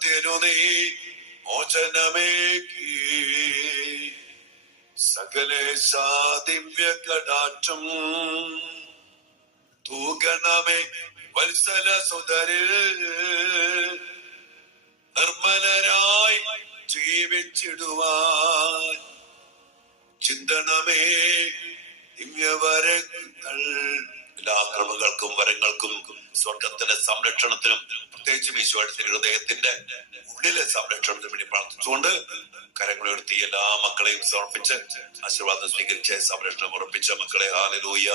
അത്യനു നീ മോചനമേകി. സകലേശ ദിവ്യ കടാക്ഷം തൂകണമേ വത്സല സുതരിൽ. നിർമ്മലരായി ജീവിച്ചിടുവാൻ ചിന്തണമേ ദിവ്യവരങ്ങൾ. എല്ലാ കൃപകൾക്കും വരങ്ങൾക്കും സ്വർഗത്തിന്റെ സംരക്ഷണത്തിനും പ്രത്യേകിച്ചും ഈശോയുടെ ഹൃദയത്തിന്റെ ഉള്ളിലെ സംരക്ഷണത്തിനും വേണ്ടി പ്രാർത്ഥിച്ചുകൊണ്ട് കരങ്ങളുയർത്തി എല്ലാ മക്കളെയും സമർപ്പിച്ച് ആശീർവാദം സ്വീകരിച്ച് സംരക്ഷണം ഉറപ്പിച്ച മക്കളെ ഹല്ലേലൂയ.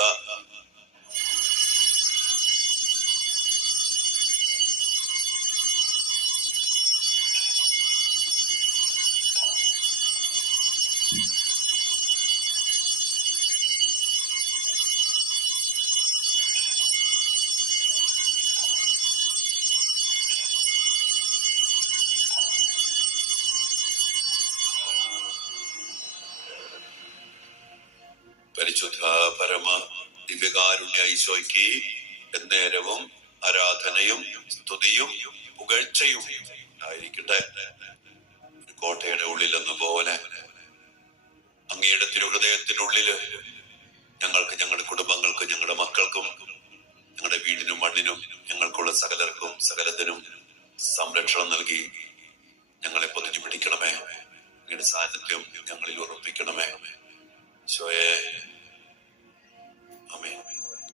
പരിശുദ്ധ പരമ ദിവ്യകാരുണ്യ ഈശോയ്ക്ക് എന്നേരവും ആരാധനയും സ്തുതിയും പുകഴ്ചയും ആയിരിക്കട്ടെ. കോട്ടയുടെ ഉള്ളിലെന്ന പോലെ അങ്ങയുടെ തിരുഹൃദയത്തിനുള്ളില് ഞങ്ങൾക്ക്, ഞങ്ങളുടെ കുടുംബങ്ങൾക്കും, ഞങ്ങളുടെ മക്കൾക്കും, ഞങ്ങളുടെ വീടിനും മണ്ണിനും, ഞങ്ങൾക്കുള്ള സകലർക്കും സകലത്തിനും സംരക്ഷണം നൽകി ഞങ്ങളെ പൊതിഞ്ഞു പിടിക്കണമേ. അങ്ങയുടെ സാന്നിധ്യം ഞങ്ങളിൽ ഉറപ്പിക്കണമേ. ഈശോയെ, ആമേൻ.